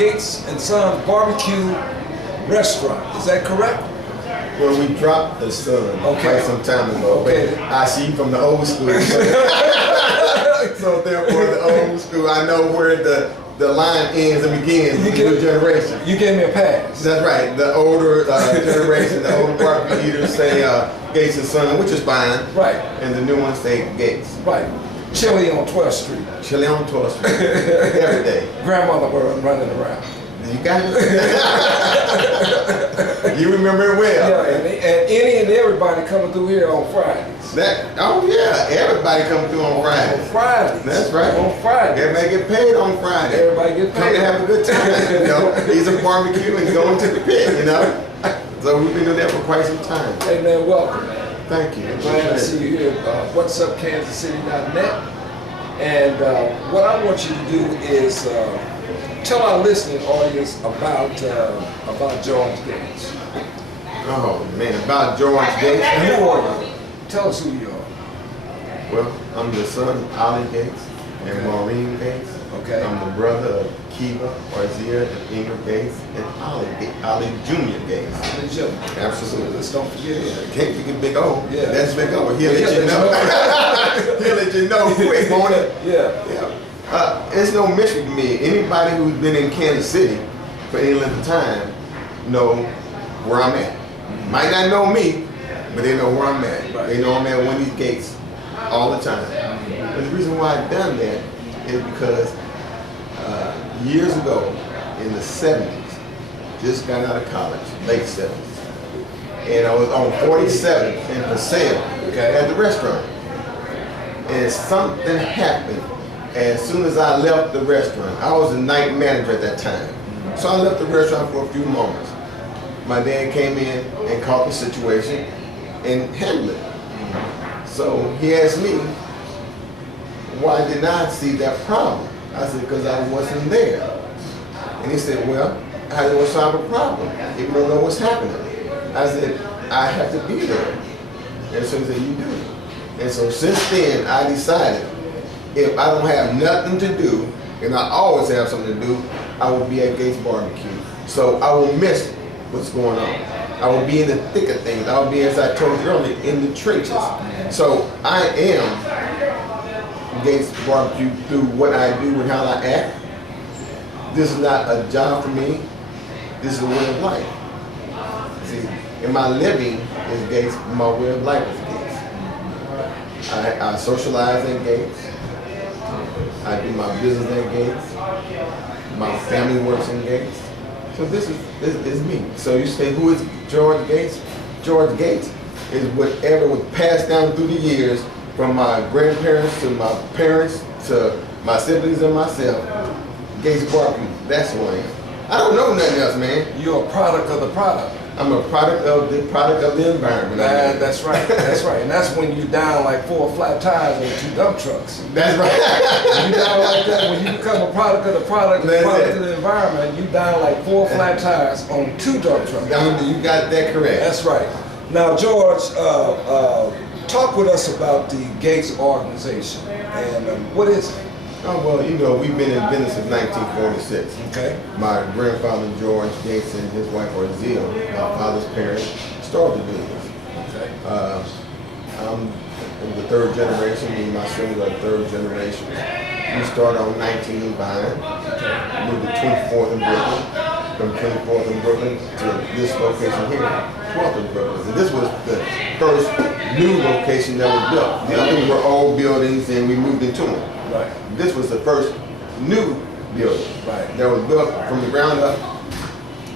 Gates and Sons Barbecue Restaurant. Is that correct? Well, we dropped the Son quite some time ago. Okay. But I see from the old school. So therefore, the old school, I know where the line ends and begins with the new generation. You gave me a pass. That's right. The older generation, the older barbecue eaters say Gates and Son, which is fine. Right. And the new ones say Gates. Right. Chili on 12th Street. Chili on 12th Street. Every day. Grandmother running around. You got it? You remember it well. Yeah, and any and everybody coming through here on Fridays. Oh yeah, everybody come through on Fridays. On Fridays. That's right. On Fridays. Everybody get paid on Friday. Everybody get paid. Come to have a good time, you know. Eat some barbecue and go into the pit, you know. So we've been doing that for quite some time. Hey man, welcome man. Thank you. Glad to see you here. What's up, KansasCity.net. And what I want you to do is tell our listening audience about George Gates. Oh man, about George Gates. And who are you? Tell us who you are. Well, I'm the son of Ollie Gates and Maureen Gates. Okay. I'm the brother of Kiva, Arzia, and Ingrid Gates, and Ollie Jr. Gates. Absolutely. Let's don't forget it. Can't forget Big O. Yeah. That's Big O. He'll let you know. He'll let you know quick, won't it? Yeah. It's no mystery to me. Anybody who's been in Kansas City for any length of time know where I'm at. Might not know me, but they know where I'm at. Right. They know I'm at one of these gates all the time. And the reason why I've done that is because years ago in the 70s, just got out of college, late 70s, and I was on 47th and for sale at the restaurant. And something happened as soon as I left the restaurant. I was a night manager at that time. So I left the restaurant for a few moments. My dad came in and caught the situation and handled it. So he asked me, why didn't I see that problem? I said, because I wasn't there. And he said, well, how do you solve a problem if you don't know what's happening? I said, I have to be there. And so he said, you do. And so since then, I decided if I don't have nothing to do, and I always have something to do, I will be at Gates Barbecue. So I will miss what's going on. I will be in the thick of things. I will be, as I told you earlier, in the trenches. So I am Gates Barbecue through what I do and how I act. This is not a job for me. This is a way of life. See, and my living is Gates, my way of life is Gates. I socialize at Gates. I do my business at Gates. My family works in Gates. So this is me. So you say, who is George Gates? George Gates is whatever was passed down through the years from my grandparents to my parents to my siblings and myself. Gates Barbecue, that's who I am. I don't know nothing else, man. You're a product of the product. I'm a product of the environment. That's right, that's right. And that's when you down like 4 flat tires on 2 dump trucks. That's right. When you down like that, when you become a product of the product of the environment, you down like 4 flat tires on 2 dump trucks. You got that correct. That's right. Now, George, talk with us about the Gates organization. And what is it? Oh, well, you know, we've been in business since 1946. Okay. My grandfather, George Gates, and his wife, Arzia, my father's parents, started the business. Okay. I'm the 3rd generation. Me and my siblings are the 3rd generation. We started on 19 Vine, moved to 24th and Brooklyn, from 24th and Brooklyn to this location here, 12th and Brooklyn. And this was the first new location that was built. The others were old buildings and we moved into them. Right. This was the first new building that was built from the ground up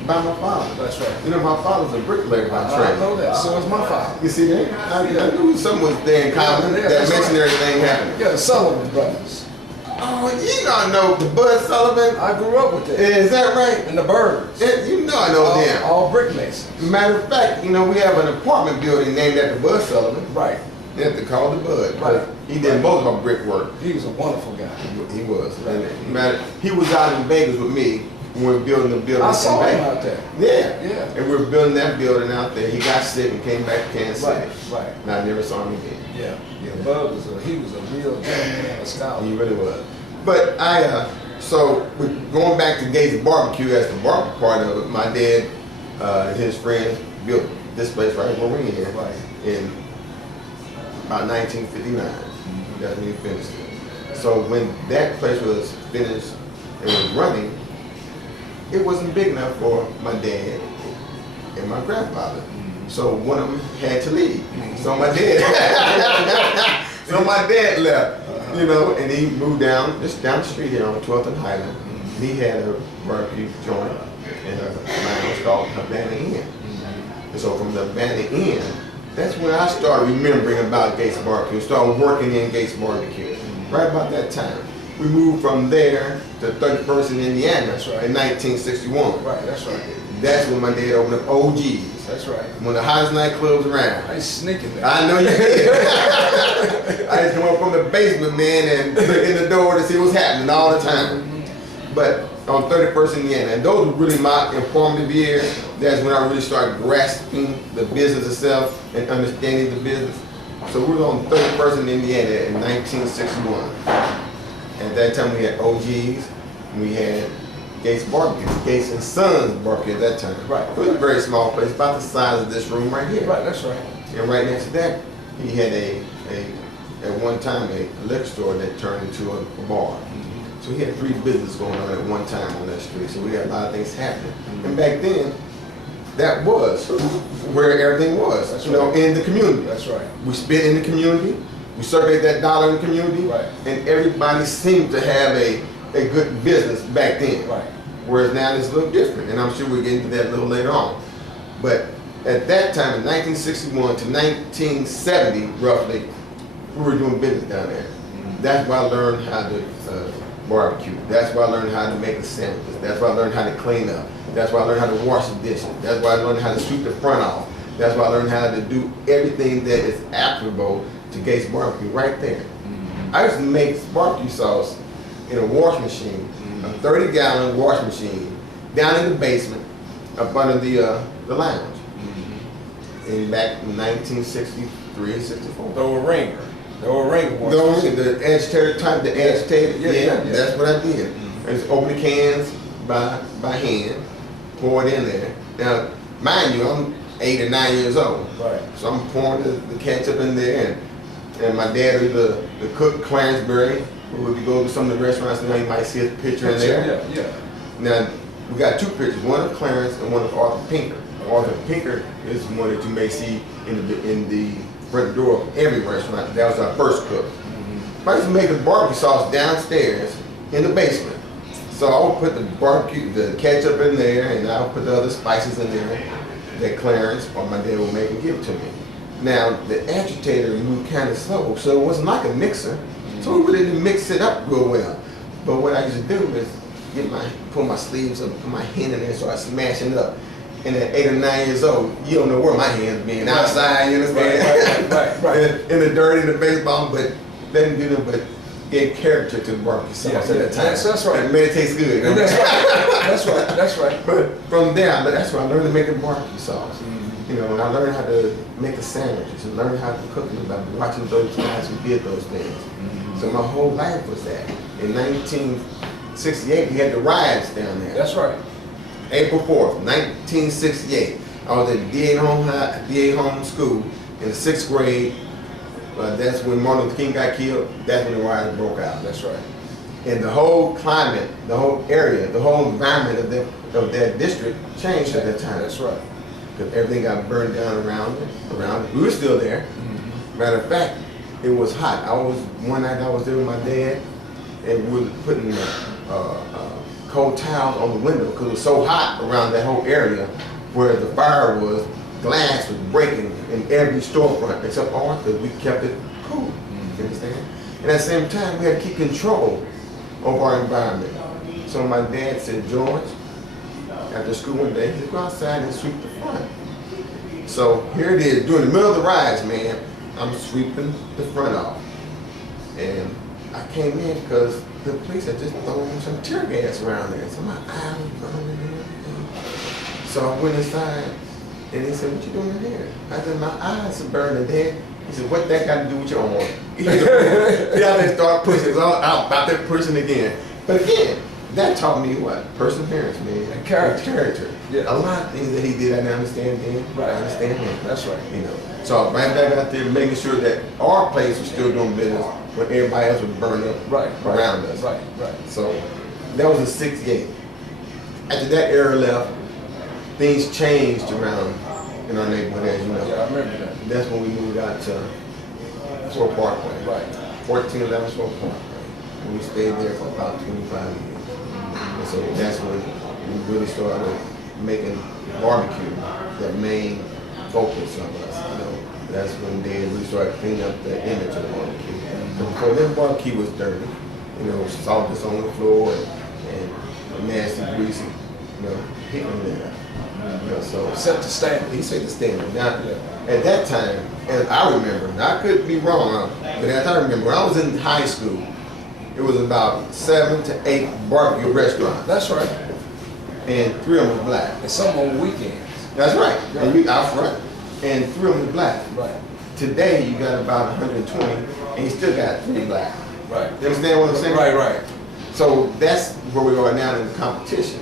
by my father. That's right. You know, my father's a bricklayer by trade. I know that. So is my father. You see that? I knew something was there in common that makes everything happen. Yeah, the Sullivan brothers. Oh, you gotta know the Bud Sullivan. I grew up with them. Is that right? And the Birds. You know I know them. All brick masons. Matter of fact, you know, we have an apartment building named after Bud Sullivan. Right. They have to call the Bud. Right. He did most of our brickwork. He was a wonderful guy. He was. Right. He was out in Vegas with me when we were building the building. I saw him out there. Yeah. Yeah. And we were building that building out there. He got sick and came back to Kansas City. Right. And I never saw him again. Yeah. Yeah. Bud was he was a real gentleman, a scholar. He really was. But I So going back to Gates Barbecue as the barbecue part of it, my dad and his friends built this place right where we're in about 1959. That's when he finished it. So when that place was finished and was running, it wasn't big enough for my dad and my grandfather. So one of them had to leave. So my dad, left, you know, and he moved just down the street here on 12th and Highland. He had a barbecue joint and a lounge called Havana Inn. And so from the Havana Inn, that's when I started remembering about Gates Barbecue, started working in Gates Barbecue. Right about that time. We moved from there to 31st in Indiana in 1961. Right, that's right. That's when my dad opened up OG's. That's right. One of the hottest nightclubs around. I used to sneak in there. I know you did. I used to come up from the basement, man, and look in the door to see what's happening all the time. But on 31st Indiana, and those were really my informative years. That's when I really started grasping the business itself and understanding the business. So we were on 31st in Indiana in 1961. At that time we had OG's, and we had Gates Barbecue, Gates and Sons Barbecue at that time. Right. It was a very small place, about the size of this room right here. Right, that's right. And right next to that, he had at one time a liquor store that turned into a bar. So he had 3 businesses going on at one time on that street. So we had a lot of things happening. And back then, that was where everything was, that's in the community. That's right. We spent in the community, we surveyed that dollar in the community, right. And everybody seemed to have a good business back then. Right. Whereas now it's a little different, and I'm sure we'll get into that a little later on. But at that time, in 1961 to 1970, roughly, we were doing business down there. That's where I learned how to barbecue. That's where I learned how to make the sandwiches. That's where I learned how to clean up. That's where I learned how to wash the dishes. That's where I learned how to sweep the front off. That's where I learned how to do everything that is applicable to Gates Barbecue right there. I used to make barbecue sauce in a wash machine, a 30-gallon wash machine, down in the basement, up under the lounge. And back in 1963, 64. Throw a ringer. The agitator type, yeah, that's what I did. I just open the cans by hand, pour it in there. Now, mind you, I'm 8 or 9 years old. Right. So I'm pouring the ketchup in there, and my dad was the cook, Clansbury, who if you go to some of the restaurants now, you might see his picture in there. Yeah. Now, we got 2 pictures, one of Clarence and one of Arthur Pinker. Arthur Pinker is one that you may see in the front door of every restaurant. That was our first cook. I used to make the barbecue sauce downstairs in the basement. So I would put the ketchup in there, and I would put the other spices in there that Clarence or my dad would make and give to me. Now, the agitator moved kind of slow, so it wasn't like a mixer. So we really didn't mix it up real well. But what I used to do is pull my sleeves up, put my hand in there, start smashing it up. And at 8 or 9 years old, you don't know where my hands being. Outside, you understand? Right. in the dirt, in the baseball, but didn't do them, but gave character to the barbecue sauce at that time. That's right. It made it taste good. That's right. But from there, that's where I learned to make the barbecue sauce. You know, and I learned how to make the sandwiches and learned how to cook them by watching those guys who did those things. So my whole life was that. In 1968, we had the riots down there. That's right. April 4th, 1968. I was at DA Home School in the 6th grade. That's when Martin Luther King got killed. That's when the riots broke out. That's right. And the whole climate, the whole area, the whole environment of that district changed at that time. That's right. Because everything got burned down around it. We were still there. Matter of fact, it was hot. One night I was there with my dad, and we were putting cold towels on the window because it was so hot around that whole area where the fire was. Glass was breaking in every storefront except ours because we kept it cool. You understand? And at the same time, we had to keep control of our environment. So my dad said, George, after school one day, he said, go outside and sweep the front. So here it is, during the middle of the riots, man, I'm sweeping the front off. And I came in because the police had just thrown some tear gas around there. So my eye was burning there. So I went inside, and he said, what you doing in here? I said, my eyes are burning there. He said, what that got to do with your arm? He said, yeah, they start pushing. So I was out there pushing again. But again, that taught me what? Perseverance, man. And character. Character. Yeah. A lot of things that he did, I didn't understand then. Right. I understand now. That's right. You know. So right back out there making sure that our place was still doing business when everybody else was burned up around us. Right. So that was the 6th gate. After that era left, things changed around in our neighborhood, as you know. Yeah, I remember that. That's when we moved out to Fort Parkway. Right. 1411 Fort Parkway. And we stayed there for about 25 years. And so that's when we really started making barbecue the main focus of us. You know, that's when they really started cleaning up the image of the barbecue. But before then, barbecue was dirty. You know, salt that's on the floor and nasty, greasy, you know, hitting there. You know, so Set the standard. he set the standard. Now, at that time, as I remember, and I could be wrong, but as I remember, when I was in high school, it was about 7 to 8 barbecue restaurants, That's right. and 3 of them were black. And some on weekends. That's right. Yeah. And we out front, and 3 of them were black. Right. Today, you got about 120, and you still got 3 black. Right. You understand what I'm saying? Right. So that's where we are now in the competition.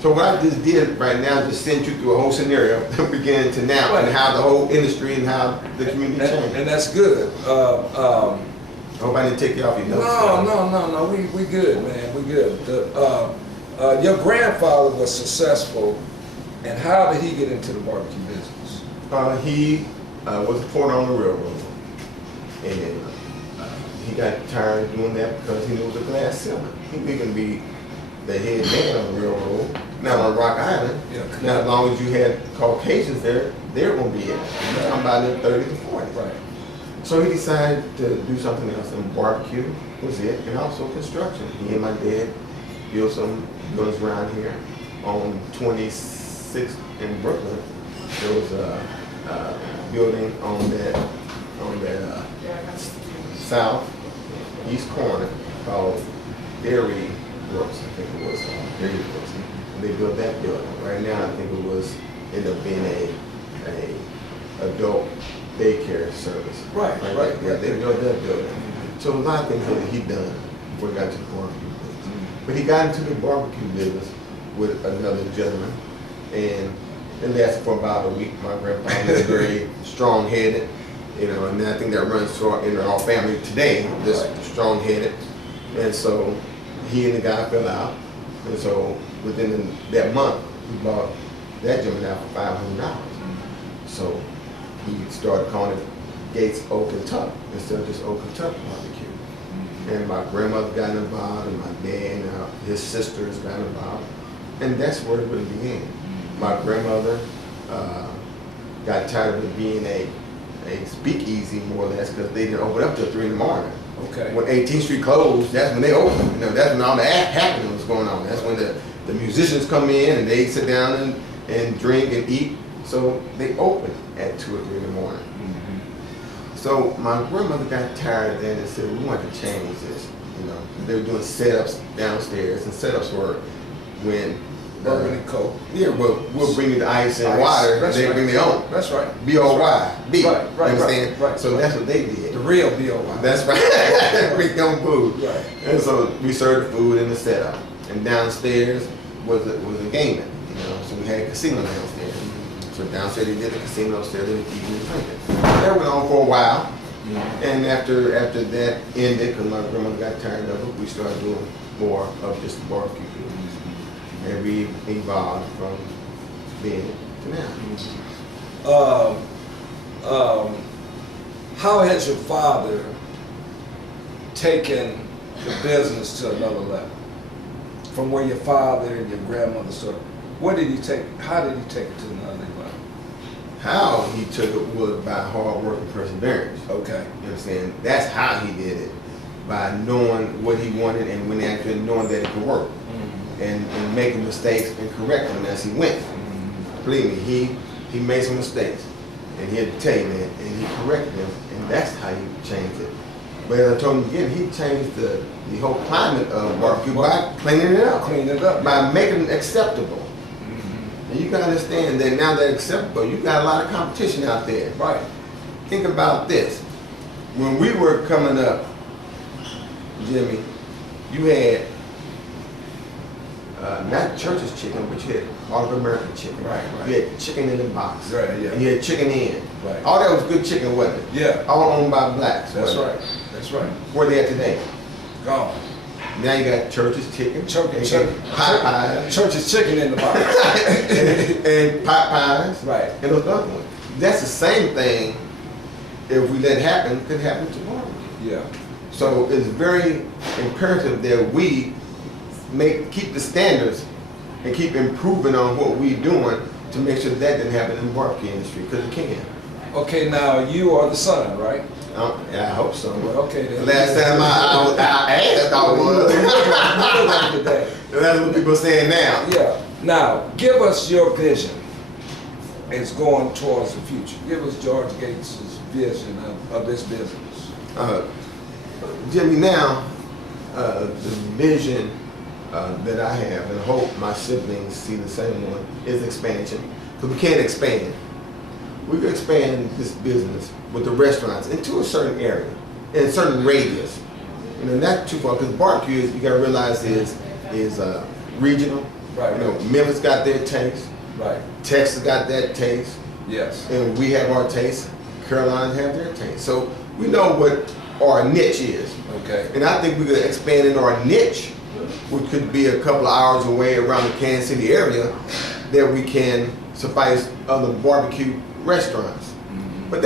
So what I just did right now is just send you through a whole scenario from beginning to now, and how the whole industry and how the community changed. And that's good. I hope I didn't take you off your notes. No. We good, man. We good. Your grandfather was successful, and how did he get into the barbecue business? He was a porter on the railroad, and he got tired of doing that because he was a glass ceiler. He couldn't be the head man on the railroad. Now on Rock Island, now as long as you had Caucasians there, they were going to be it. I'm about in the 30s and 40s. Right. So he decided to do something else, and barbecue was it, and also construction. He and my dad built some buildings around here on 26th in Brooklyn. There was a building on the southeast corner called Dairy Works, I think it was Dairy Works. And they built that building. Right now, I think it was ended up being a adult daycare service. Right. Yeah, they built that building. So a lot of things that he done before he got to the barbecue business. But he got into the barbecue business with another gentleman, and it lasted for about a week. My grandfather was very strong-headed, you know, and I think that runs in our family today, just strong-headed. And so he and the guy fell out, and so within that month, he bought that gentleman out for $500. So he started calling it Gates Open Tuck instead of just Open Tuck Barbecue. And my grandmother got involved, and my dad and his sisters got involved, and that's where it really began. My grandmother got tired of it being a speakeasy, more or less, because they didn't open up till 3 in the morning. Okay. When 18th Street closed, that's when they opened. You know, that's when all the happening was going on. That's when the musicians come in and they sit down and drink and eat. So they opened at 2 or 3 in the morning. So my grandmother got tired of that and said, we want to change this. You know, they were doing setups downstairs, and setups were when Bourbon and Coke. Yeah, we'll bring you the ice and water, and they bring their own. That's right. B-O-Y. B. Right. You understand? Right. So that's what they did. The real B.O.Y. That's right. We come food. Right. And so we served the food in the setup. And downstairs was a gaming. You know, so we had a casino downstairs. So downstairs they did a casino, upstairs they were eating and drinking. That went on for a while. And after that ended, because my grandmother got tired of it, we started doing more of just the barbecue food. And we evolved from being to now. How has your father taken the business to another level? From where your father and your grandmother started, how did he take it to another level? How he took it was by hard work and perseverance. Okay. You understand? That's how he did it. By knowing what he wanted, and when actually knowing that it could work. And making mistakes and correcting them as he went. Believe me, he made some mistakes, and he'll tell you that, and he corrected them, and that's how he changed it. But as I told him again, he changed the whole climate of barbecue by cleaning it up. By making it acceptable. And you gotta understand that now that it's acceptable, you got a lot of competition out there. Right. Think about this. When we were coming up, Jimmy, you had not Church's chicken, but you had all of American chicken. Right. You had chicken in the box. Right, yeah. And you had chicken in. Right. All that was good chicken, wasn't it? Yeah. All owned by blacks. That's wasn't it? right. That's right. Where they at today? Gone. Now you got Church's chicken. Church's chicken in the box. and pot pies. Right. And those other ones. That's the same thing. If we let it happen, could happen to barbecue. Yeah. So it's very imperative that we keep the standards and keep improving on what we're doing to make sure that didn't happen in the barbecue industry, because it can. Okay, now you are the son, right? Yeah, I hope so. Okay. The last time I asked, I was. Today. That's what people are saying now. Yeah. Now, give us your vision. It's going towards the future. Give us George Gates' vision of this business. Jimmy, now the vision that I have, and hope my siblings see the same one, is expansion. Because we can't expand. We can expand this business with the restaurants into a certain area, in a certain radius. You know, not too far, because barbecue, you got to realize, is regional. Right. You know, Memphis got their taste. Right. Texas got that taste. Yes. And we have our taste. Carolina have their taste. So we know what our niche is. Okay. And I think we could expand in our niche, which could be a couple of hours away around the Kansas City area, that we can suffice other barbecue restaurants. Mm-hmm. But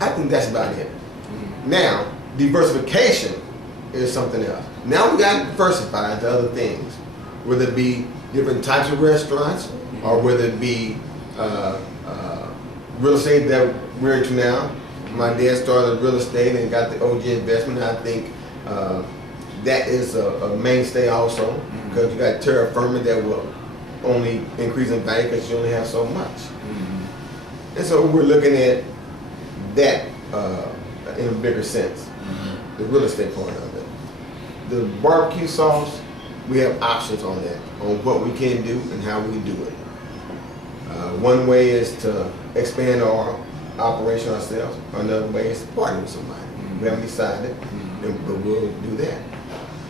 I think that's about it. Mm-hmm. Now, diversification is something else. Now we got to diversify into other things, whether it be different types of restaurants, or whether it be real estate that we're into now. My dad started real estate and got the OG investment. I think that is a mainstay also, because you got terra firma that will only increase in value because you only have so much. And so we're looking at that in a bigger sense, the real estate part of it. The barbecue sauce, we have options on that, on what we can do and how we do it. One way is to expand our operation ourselves. Another way is to partner with somebody. We haven't decided, but we'll do that.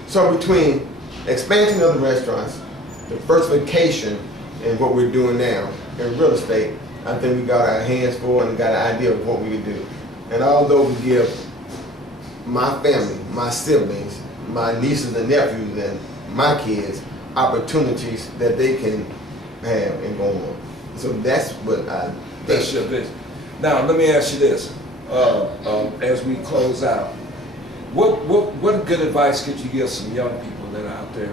So between expansion of the restaurants, diversification, and what we're doing now in real estate, I think we got our hands full and got an idea of what we can do. And although we give my family, my siblings, my nieces and nephews, and my kids opportunities that they can have and go on. So that's what I think. That's your vision. Now, let me ask you this, as we close out. What good advice could you give some young people that are out there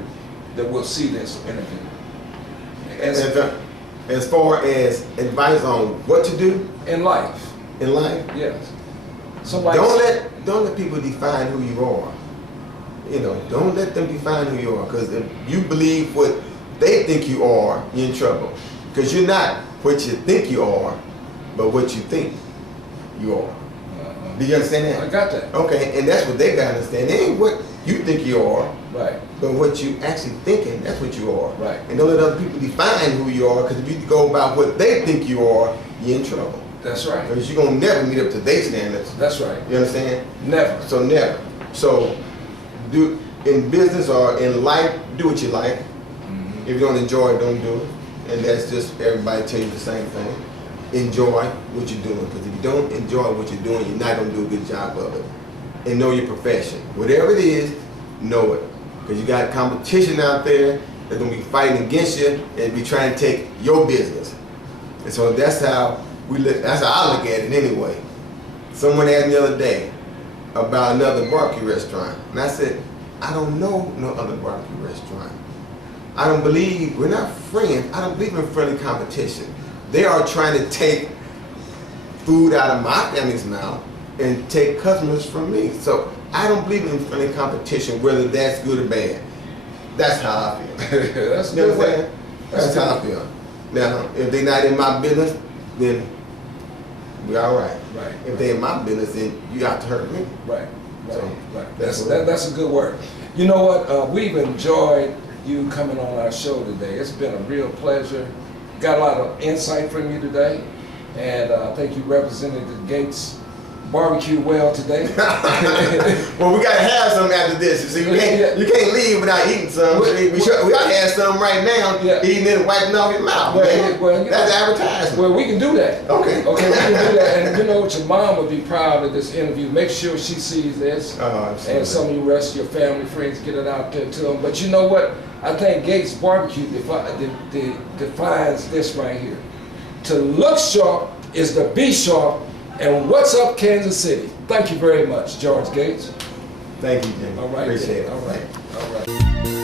that will see this interview? As far as advice on what to do in life. In life? Yes. Don't let people define who you are. You know, don't let them define who you are, because if you believe what they think you are, you're in trouble. Because you're not what you think you are, but what you think you are. Do you understand that? I got that. Okay, and that's what they got to understand. It ain't what you think you are, right? But what you actually thinking, that's what you are. Right. And don't let other people define who you are, because if you go about what they think you are, you're in trouble. That's right. Because you're going to never meet up to their standards. That's right. You understand? Never. So never. So do in business or in life, do what you like. If you don't enjoy it, don't do it. And that's just everybody tell you the same thing. Enjoy what you're doing, because if you don't enjoy what you're doing, you're not going to do a good job of it. And know your profession. Whatever it is, know it. Because you got competition out there that's going to be fighting against you and be trying to take your business. And so that's how that's how I look at it anyway. Someone asked me the other day about another barbecue restaurant. And I said, I don't know no other barbecue restaurant. I don't believe, we're not friends, I don't believe in friendly competition. They are trying to take food out of my family's mouth and take customers from me. So I don't believe in friendly competition, whether that's good or bad. That's how I feel. That's good way. That's how I feel. Now, if they're not in my business, then we're all right. Right. If they're in my business, then you have to hurt me. Right. Right. So, right. That's a good word. You know what? We've enjoyed you coming on our show today. It's been a real pleasure. Got a lot of insight from you today, and I think you represented the Gates barbecue well today. Well, we gotta have some after this. You see, you can't leave without eating some. We gotta have some right now. Yeah. Eating it and wiping off your mouth. Well, that's advertising. Well, we can do that. Okay. Okay, we can do that. And you know what, your mom would be proud of this interview. Make sure she sees this. Oh, and some of you rest of your family, friends, get it out there to them. But you know what? I think Gates Barbecue defines this right here. To look sharp is to be sharp. And what's up, Kansas City? Thank you very much, George Gates. Thank you, Jimmy. All right. Appreciate it. All right. All right.